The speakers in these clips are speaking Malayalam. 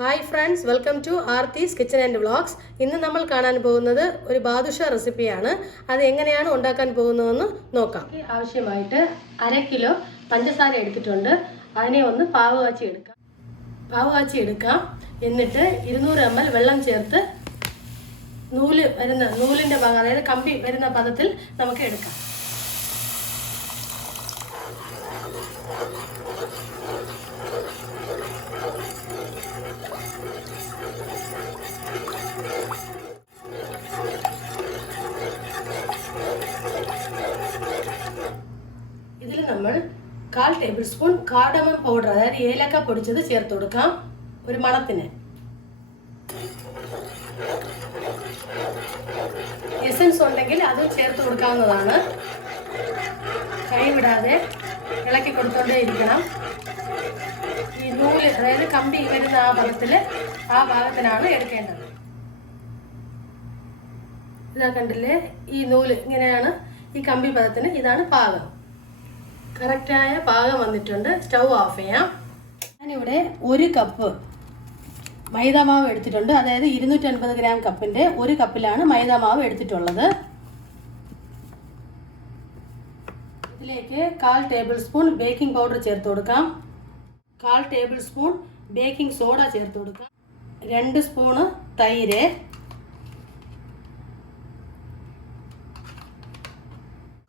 Hi friends, welcome to Aarthi's Kitchen and Vlogs. ഇന്ന് നമ്മൾ കാണാൻ പോകുന്നത് ഒരു ബാദുഷ റെസിപ്പിയാണ്. അത് എങ്ങനെയാണ് ഉണ്ടാക്കാൻ പോകുന്നതെന്ന് നോക്കാം. ആവശ്യമായിട്ട് 1/2 കിലോ പഞ്ചസാര എടുത്തിട്ടുണ്ട്. അതിനെ ഒന്ന് പാവ് കാച്ചി എടുക്കാം. എന്നിട്ട് 200 ml വെള്ളം ചേർത്ത് നൂലിന്റെ ഭാഗം, അതായത് കമ്പി വരുന്ന പദത്തിൽ നമുക്ക് എടുക്കാം. ഇതിൽ നമ്മൾ 1/4 ടേബിൾ സ്പൂൺ കാർഡമം പൗഡർ, അതായത് ഏലക്ക പൊടിച്ചത് ചേർത്ത് കൊടുക്കാം ഒരു മണത്തിന്. എസൻസ് ഉണ്ടെങ്കിൽ അത് ചേർത്ത് കൊടുക്കാവുന്നതാണ്. കൈവിടാതെ ഇളക്കി കൊടുത്തോണ്ടേ ഇരിക്കണം. ഈ നൂല്, അതായത് കമ്പി വരുന്ന ആ ഭാഗത്തിനാണ് എടുക്കേണ്ടത്. ഇതാ കണ്ടില്ലേ, ഈ നൂല് ഇങ്ങനെയാണ്. ഈ കമ്പി പദത്തിന് ഇതാണ് പാകം. കറക്റ്റായ പാകം വന്നിട്ടുണ്ട്. സ്റ്റൗ ഓഫ് ചെയ്യാം. ഞാനിവിടെ 1 കപ്പ് മൈദാമാവ് എടുത്തിട്ടുണ്ട്. അതായത് 250 ഗ്രാം കപ്പിൻ്റെ 1 കപ്പിലാണ് മൈദാമാവ് എടുത്തിട്ടുള്ളത്. ഇതിലേക്ക് 1/4 ടേബിൾ സ്പൂൺ ബേക്കിംഗ് പൗഡർ ചേർത്ത് കൊടുക്കാം. 1/4 ടേബിൾ സ്പൂൺ ബേക്കിംഗ് സോഡ ചേർത്ത് കൊടുക്കാം. 2 സ്പൂണ് തൈര്,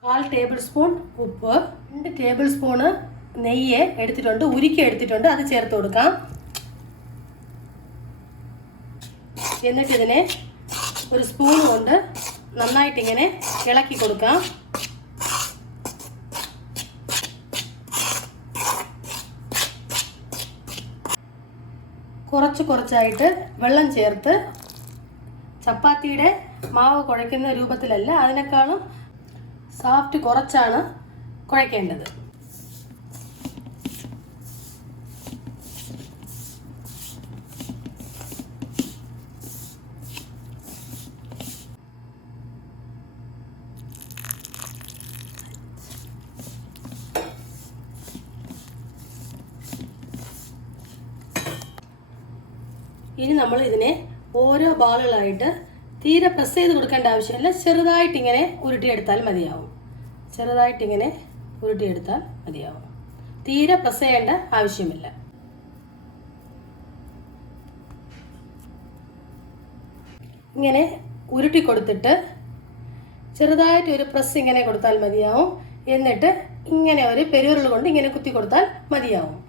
1/4 ടേബിൾ സ്പൂൺ ഉപ്പ്, 2 ടേബിൾ സ്പൂണ് നെയ്യ് എടുത്തിട്ടുണ്ട്, ഉരുക്കി എടുത്തിട്ടുണ്ട്, അത് ചേർത്ത് കൊടുക്കാം. എന്നിട്ട് ഇതിനെ ഒരു സ്പൂൺ കൊണ്ട് നന്നായിട്ടിങ്ങനെ ഇളക്കി കൊടുക്കാം. കുറച്ചായിട്ട് വെള്ളം ചേർത്ത്, ചപ്പാത്തിയുടെ മാവ് കുഴയ്ക്കുന്ന രൂപത്തിലല്ല, അതിനേക്കാളും സോഫ്റ്റ് കുറച്ചാണ് കുഴയ്ക്കേണ്ടത്. ഇനി നമ്മൾ ഇതിനെ ഓരോ ബാളുകളായിട്ട് തീരെ പ്രസ് ചെയ്ത് കൊടുക്കേണ്ട ആവശ്യമില്ല. ചെറുതായിട്ടിങ്ങനെ ഉരുട്ടിയെടുത്താൽ മതിയാവും. തീരെ പ്രസ് ചെയ്യേണ്ട ആവശ്യമില്ല. ഇങ്ങനെ ഉരുട്ടി കൊടുത്തിട്ട് ചെറുതായിട്ട് ഒരു പ്രസ് ഇങ്ങനെ കൊടുത്താൽ മതിയാവും. എന്നിട്ട് ഇങ്ങനെ ഒരു പെരുവിരൽ കൊണ്ട് ഇങ്ങനെ കുത്തി കൊടുത്താൽ മതിയാവും.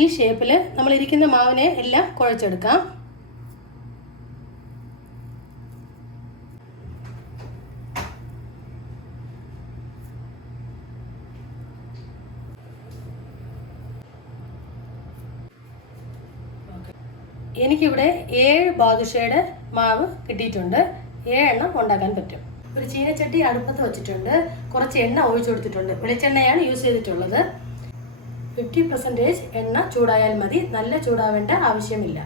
ഈ ഷേപ്പിൽ നമ്മൾ ഇരിക്കുന്ന മാവിനെ എല്ലാം കുഴച്ചെടുക്കാം. എനിക്കിവിടെ 7 ബാദുഷയുടെ മാവ് കിട്ടിയിട്ടുണ്ട്. 7 എണ്ണം ഉണ്ടാക്കാൻ പറ്റും. ഒരു ചീനച്ചട്ടി അടുപ്പത്ത് വെച്ചിട്ടുണ്ട്. കുറച്ച് എണ്ണ ഒഴിച്ചു കൊടുത്തിട്ടുണ്ട്. വെളിച്ചെണ്ണയാണ് യൂസ് ചെയ്തിട്ടുള്ളത്. 50% എണ്ണ ചൂടായാൽ മതി. നല്ല ചൂടാവേണ്ട ആവശ്യമില്ല.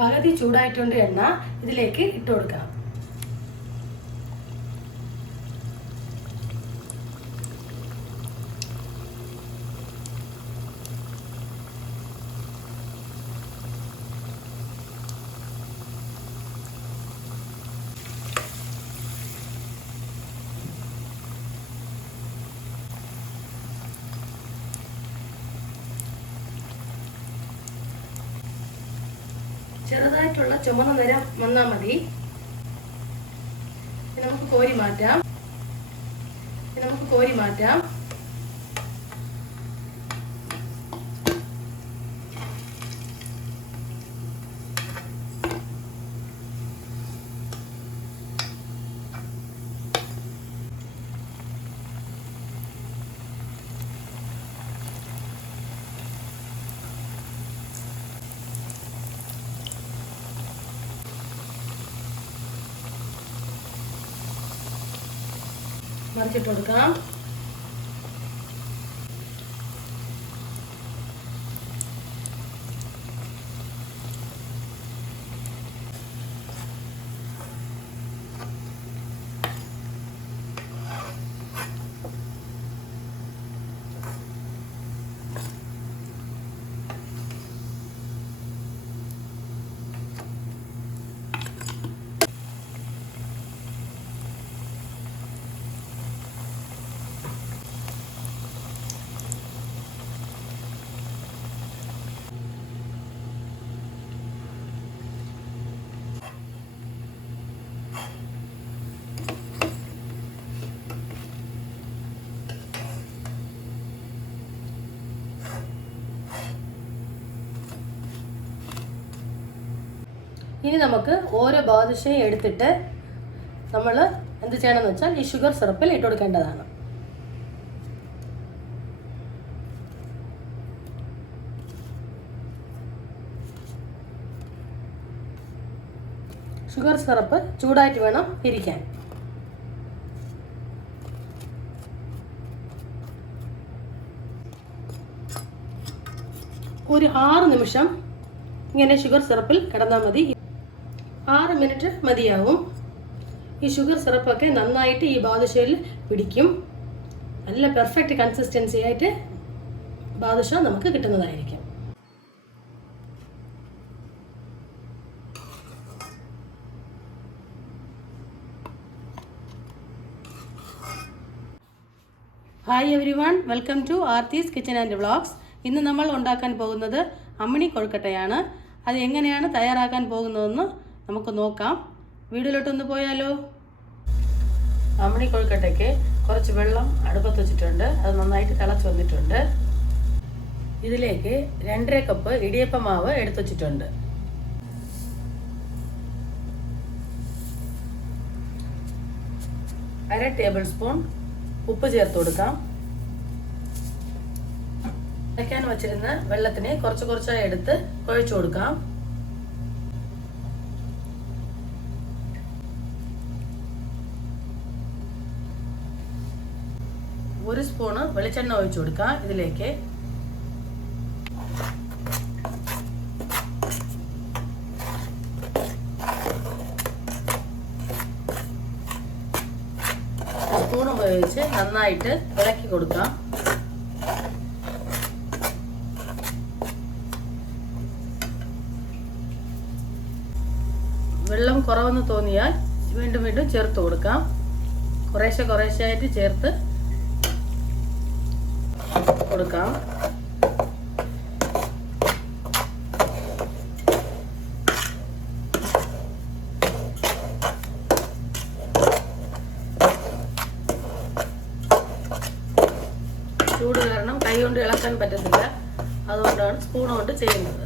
പകുതി ചൂടായിട്ടുണ്ട് എണ്ണ. ഇതിലേക്ക് ഇട്ട് കൊടുക്കാം. ചെറുതായിട്ടുള്ള ചുമന്ന നിറം വന്നാൽ മതി. നമുക്ക് കോരി മാറ്റാം. മറിച്ചിട്ട് കൊടുക്കാം. ഇനി നമുക്ക് ഓരോ ബാദുഷയും എടുത്തിട്ട് നമ്മൾ എന്ത് ചെയ്യണമെന്ന് വെച്ചാൽ ഈ ഷുഗർ സിറപ്പിൽ ഇട്ട് കൊടുക്കേണ്ടതാണ്. ഷുഗർ സിറപ്പ് ചൂടായിട്ട് വേണം ഇരിക്കാൻ. ഒരു 6 നിമിഷം ഇങ്ങനെ ഷുഗർ സിറപ്പിൽ കിടന്നാൽ മതി. 6 മിനിറ്റ് മതിയാവും. ഈ ഷുഗർ സിറപ്പൊക്കെ നന്നായിട്ട് ഈ ബാദുഷയിൽ പിടിക്കും. നല്ല പെർഫെക്റ്റ് കൺസിസ്റ്റൻസി ആയിട്ട് ബാദുഷ നമുക്ക് കിട്ടുന്നതായിരിക്കും. Hi everyone, welcome to Aarthi's kitchen and vlogs. ഇന്ന് നമ്മൾ ഉണ്ടാക്കാൻ പോകുന്നത് അമ്മിണി കൊഴുക്കട്ടയാണ്. അത് എങ്ങനെയാണ് തയ്യാറാക്കാൻ പോകുന്നതെന്ന് നമുക്ക് നോക്കാം. വീഡിയോയിലോട്ടൊന്ന് പോയാലോ. അമ്മിണി കൊഴുക്കട്ടയ്ക്ക് കുറച്ച് വെള്ളം അടുപ്പത്ത് വെച്ചിട്ടുണ്ട്. അത് നന്നായിട്ട് തിളച്ച് വന്നിട്ടുണ്ട്. ഇതിലേക്ക് 2.5 കപ്പ് ഇടിയപ്പ മാവ് എടുത്തു വച്ചിട്ടുണ്ട്. അര ടേബിൾ സ്പൂൺ ഉപ്പ് ചേർത്ത് കൊടുക്കാം. വെക്കാൻ വച്ചിരുന്ന വെള്ളത്തിനെ കുറച്ചായി എടുത്ത് ഒഴിച്ചു കൊടുക്കാം. ഒരു സ്പൂണ് വെളിച്ചെണ്ണ ഒഴിച്ചു കൊടുക്കാം. ഇതിലേക്ക് സ്പൂൺ ഉപയോഗിച്ച് നന്നായിട്ട് ഇളക്കി കൊടുക്കാം. വെള്ളം കുറവെന്ന് തോന്നിയാൽ വീണ്ടും ചേർത്ത് കൊടുക്കാം. കുറേശ്ശെയായിട്ട് ചേർത്ത് കൊടുക്കാം. ചൂട് കാരണം കൈ കൊണ്ട് ഇളക്കാൻ പറ്റത്തില്ല. അതുകൊണ്ടാണ് സ്പൂൺ കൊണ്ട് ചെയ്യുന്നത്.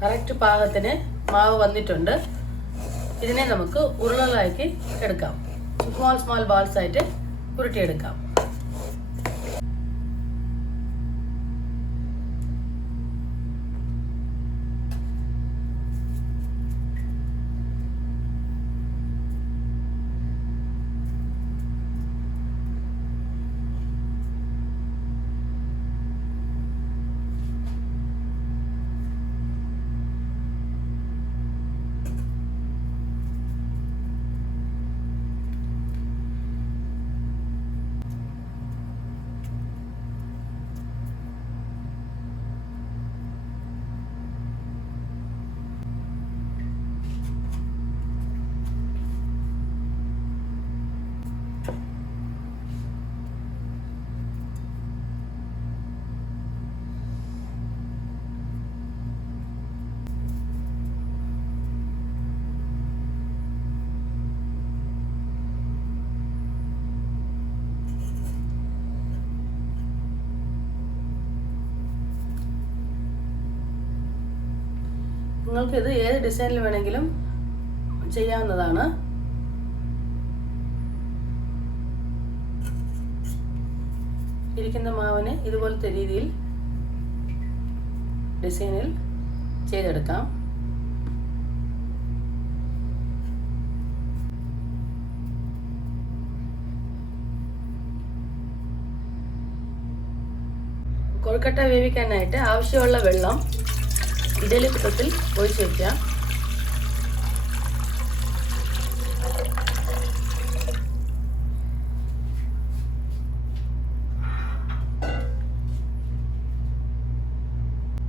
കറക്റ്റ് പാകത്തിന് മാവ് വന്നിട്ടുണ്ട്. ഇതിനെ നമുക്ക് ഉരുളകളാക്കി എടുക്കാം. സ്മോൾ ബാൾസ് ആയിട്ട് ഉരുട്ടിയെടുക്കാം. നിങ്ങൾക്ക് ഇത് ഏത് ഡിസൈനിൽ വേണമെങ്കിലും ചെയ്യാവുന്നതാണ്. ഇരിക്കുന്ന മാവിനെ ഇതുപോലത്തെ രീതിയിൽ ഡിസൈനിൽ ചെയ്തെടുക്കാം. കൊഴുക്കട്ട വേവിക്കാനായിട്ട് ആവശ്യമുള്ള വെള്ളം ഇഡലി കുട്ടത്തിൽ ഒഴിച്ച് വയ്ക്കാം.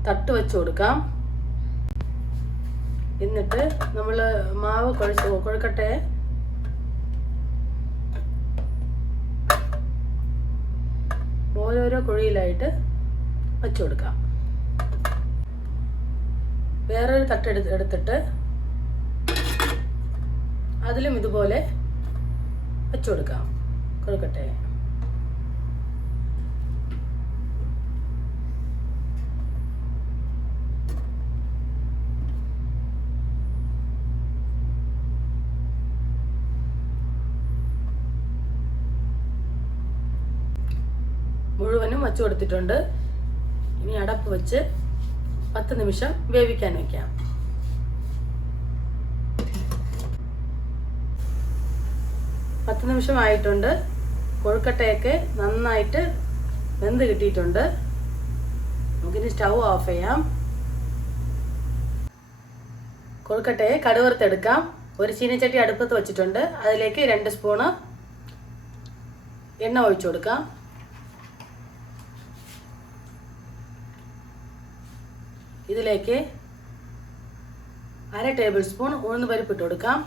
തട്ട് വെച്ച് കൊടുക്കാം. എന്നിട്ട് നമ്മൾ മാവ് കൊഴുക്കട്ടയെ ഓരോരോ കുഴിയിലായിട്ട് വെച്ച് കൊടുക്കാം. വേറൊരു തട്ട് എടുത്തിട്ട് അതിലും ഇതുപോലെ വെച്ച് കൊടുക്കാം കൊഴുക്കട്ടയെ. ഓവനും വച്ചു കൊടുത്തിട്ടുണ്ട്. ഇനി അടപ്പ് വെച്ച് 10 നിമിഷം വേവിക്കാൻ വെക്കാം. 10 നിമിഷം ആയിട്ടുണ്ട്. കൊഴുക്കട്ടയൊക്കെ നന്നായിട്ട് വെന്ത് കിട്ടിയിട്ടുണ്ട്. നമുക്കിനി സ്റ്റൗ ഓഫ് ചെയ്യാം. കൊഴുക്കട്ടയെ കടുവറുത്തെടുക്കാം. ഒരു ചീനച്ചട്ടി അടുപ്പത്ത് വെച്ചിട്ടുണ്ട്. അതിലേക്ക് 2 സ്പൂണ് എണ്ണ ഒഴിച്ചു കൊടുക്കാം. ഇതിലേക്ക് 1/2 ടേബിൾ സ്പൂൺ ഉഴുന്ന് പരിപ്പ് ഇട്ട് കൊടുക്കാം.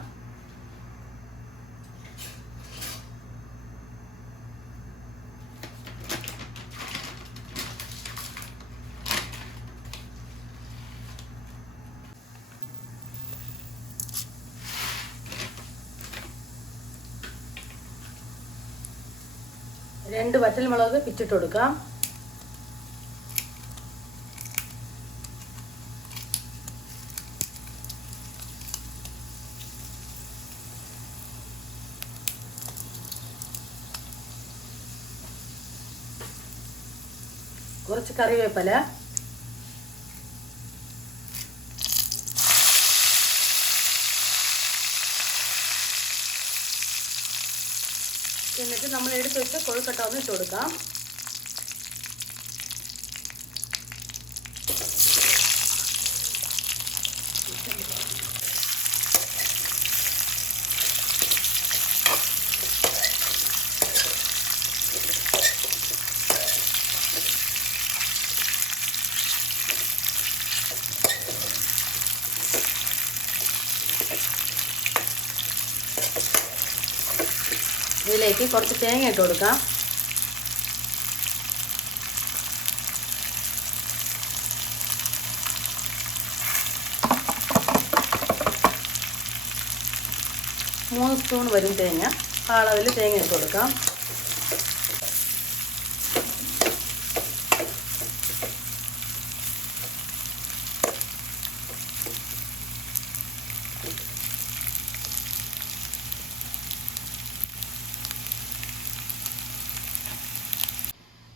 രണ്ട് വറ്റൽമുളക് പിച്ചിട്ട് കൊടുക്കാം. കുറച്ച് കറിവേപ്പില, എന്നിട്ട് നമ്മൾ എടുത്ത് വെച്ച് കൊഴുക്കട്ട ഒന്ന് ഇട്ട് കൊടുക്കാം. ഇതിലേക്ക് കുറച്ച് തേങ്ങ ഇട്ട് കൊടുക്കാം. മൂന്ന് സ്പൂൺ വരും തേങ്ങ. ആ അളവിൽ തേങ്ങ ഇട്ട് കൊടുക്കാം.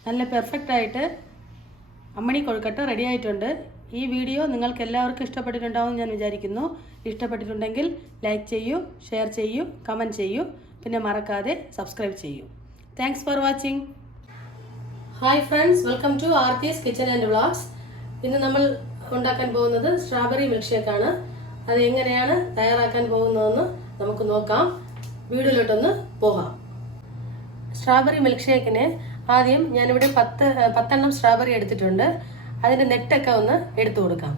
നല്ല പെർഫെക്റ്റ് ആയിട്ട് അമ്മണി കൊഴുക്കട്ട റെഡി ആയിട്ടുണ്ട്. ഈ വീഡിയോ നിങ്ങൾക്ക് എല്ലാവർക്കും ഇഷ്ടപ്പെട്ടിട്ടുണ്ടാവും ഞാൻ വിചാരിക്കുന്നു. ഇഷ്ടപ്പെട്ടിട്ടുണ്ടെങ്കിൽ ലൈക്ക് ചെയ്യൂ, ഷെയർ ചെയ്യൂ, കമൻറ്റ് ചെയ്യൂ. പിന്നെ മറക്കാതെ സബ്സ്ക്രൈബ് ചെയ്യൂ. Thanks for watching. Hi friends, welcome to Aarthi's kitchen and vlogs. ഇന്ന് നമ്മൾ ഉണ്ടാക്കാൻ പോകുന്നത് സ്ട്രോബെറി മിൽക്ക് ഷേക്കാണ്. അത് എങ്ങനെയാണ് തയ്യാറാക്കാൻ പോകുന്നതെന്ന് നമുക്ക് നോക്കാം. വീഡിയോയിലോട്ടൊന്ന് പോകാം. സ്ട്രോബെറി മിൽക്ക് ഷേക്കിന് ആദ്യം ഞാനിവിടെ 10 സ്ട്രോബെറി എടുത്തിട്ടുണ്ട്. അതിൻ്റെ നെറ്റൊക്കെ ഒന്ന് എടുത്തു കൊടുക്കാം.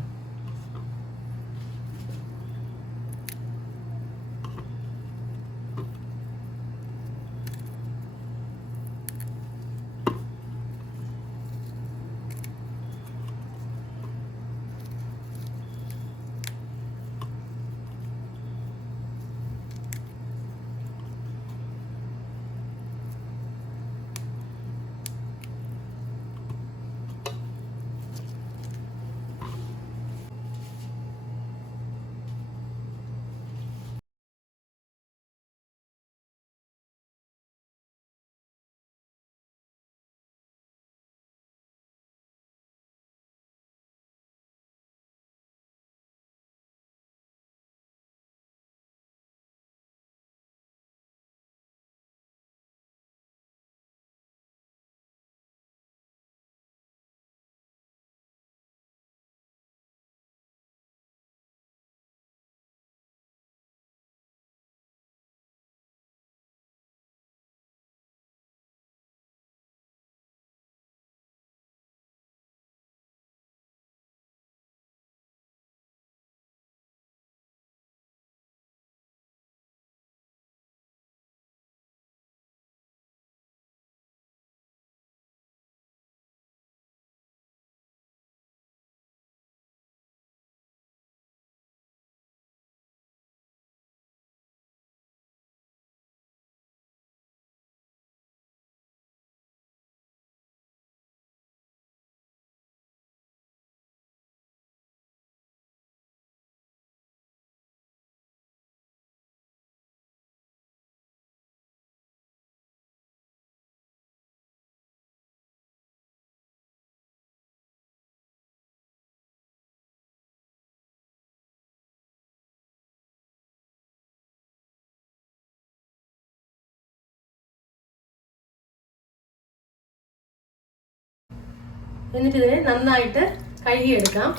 എന്നിട്ട് ഇതിനെ നന്നായിട്ട് കഴുകിയെടുക്കാം.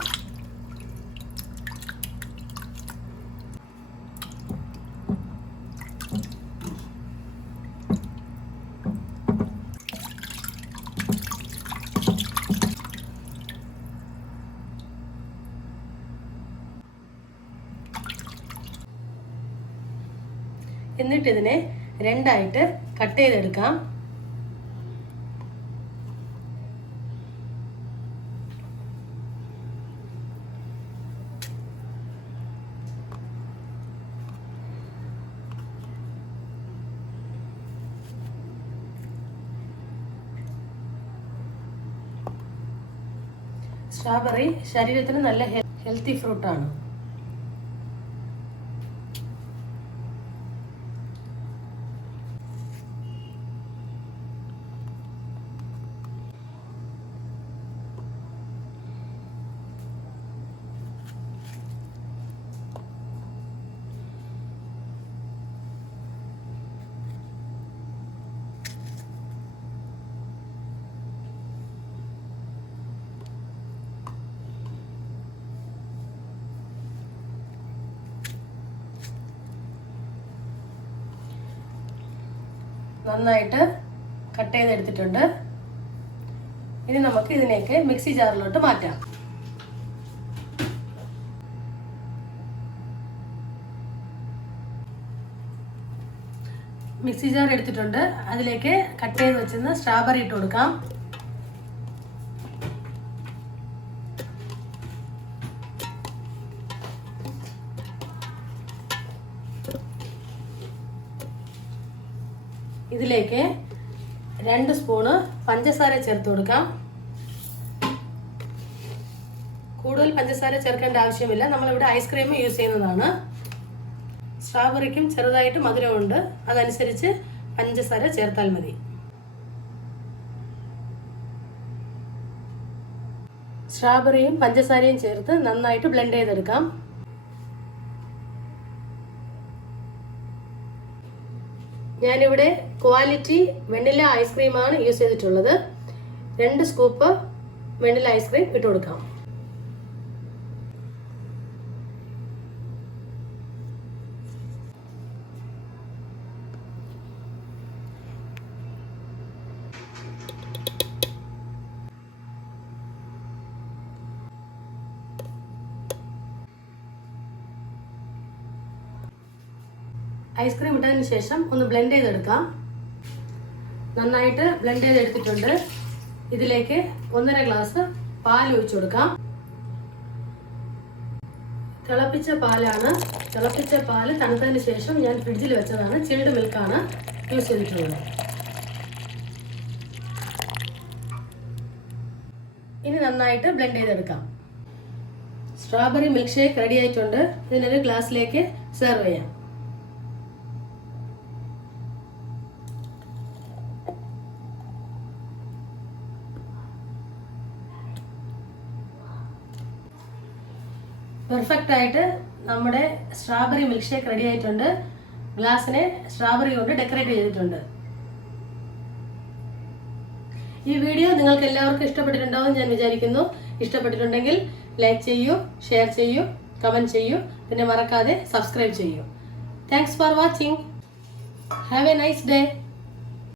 എന്നിട്ട് ഇതിനെ രണ്ടായിട്ട് കട്ട് ചെയ്തെടുക്കാം. സ്ട്രോബെറി ശരീരത്തിന് നല്ല ഹെൽത്തി ഫ്രൂട്ടാണ്. നന്നായിട്ട് കട്ട് ചെയ്തെടുത്തിട്ടുണ്ട്. ഇനി നമുക്ക് ഇതിലേക്ക് മിക്സി ജാറിലോട്ട് മാറ്റാം. മിക്സി ജാർ എടുത്തിട്ടുണ്ട്. അതിലേക്ക് കട്ട് ചെയ്ത് വെച്ചിരുന്ന സ്ട്രോബെറി ഇട്ട് കൊടുക്കാം. ഇതിലേക്ക് 2 സ്പൂണ് പഞ്ചസാര ചേർത്ത് കൊടുക്കാം. കൂടുതൽ പഞ്ചസാര ചേർക്കേണ്ട ആവശ്യമില്ല. നമ്മളിവിടെ ഐസ്ക്രീം യൂസ് ചെയ്യുന്നതാണ്. സ്ട്രോബെറിക്കും ചെറുതായിട്ട് മധുരമുണ്ട്, അതനുസരിച്ച് പഞ്ചസാര ചേർത്താൽ മതി. സ്ട്രോബെറിയും പഞ്ചസാരയും ചേർത്ത് നന്നായിട്ട് ബ്ലെൻഡ് ചെയ്തെടുക്കാം. ഞാനിവിടെ ക്വാളിറ്റി വെണ്ണില ഐസ്ക്രീമാണ് യൂസ് ചെയ്തിട്ടുള്ളത്. 2 സ്കൂപ്പ് വെണ്ണില ഐസ്ക്രീം ഇട്ട് കൊടുക്കാം. ഐസ്ക്രീം ഇട്ടതിന് ശേഷം ഒന്ന് ബ്ലെൻഡ് ചെയ്തെടുക്കാം. നന്നായിട്ട് ബ്ലെൻഡ് ചെയ്തെടുത്തിട്ടുണ്ട്. ഇതിലേക്ക് 1.5 ഗ്ലാസ് പാൽ ഒഴിച്ചു കൊടുക്കാം. തിളപ്പിച്ച പാലാണ്. തിളപ്പിച്ച പാല് തണുത്തതിന് ശേഷം ഞാൻ ഫ്രിഡ്ജിൽ വെച്ചതാണ്. ചിൽഡ് മിൽക്കാണ് യൂസ് ചെയ്തിട്ടുള്ളത്. ഇനി നന്നായിട്ട് ബ്ലെൻഡ് ചെയ്തെടുക്കാം. സ്ട്രോബെറി മിൽക്ക് ഷേക്ക് റെഡി ആയിട്ടുണ്ട്. ഇതിനൊരു ഗ്ലാസ്സിലേക്ക് സെർവ് ചെയ്യാം. പെർഫെക്റ്റ് ആയിട്ട് നമ്മുടെ സ്ട്രോബെറി മിൽക്ക് ഷേക്ക് റെഡി ആയിട്ടുണ്ട്. ഗ്ലാസ്സിനെ സ്ട്രോബെറി കൊണ്ട് ഡെക്കറേറ്റ് ചെയ്തിട്ടുണ്ട്. ഈ വീഡിയോ നിങ്ങൾക്ക് എല്ലാവർക്കും ഇഷ്ടപ്പെട്ടിട്ടുണ്ടാവും ഞാൻ വിചാരിക്കുന്നു. ഇഷ്ടപ്പെട്ടിട്ടുണ്ടെങ്കിൽ ലൈക്ക് ചെയ്യൂ, ഷെയർ ചെയ്യൂ, കമൻറ്റ് ചെയ്യൂ. പിന്നെ മറക്കാതെ സബ്സ്ക്രൈബ് ചെയ്യൂ. Thanks for watching. Have A nice day.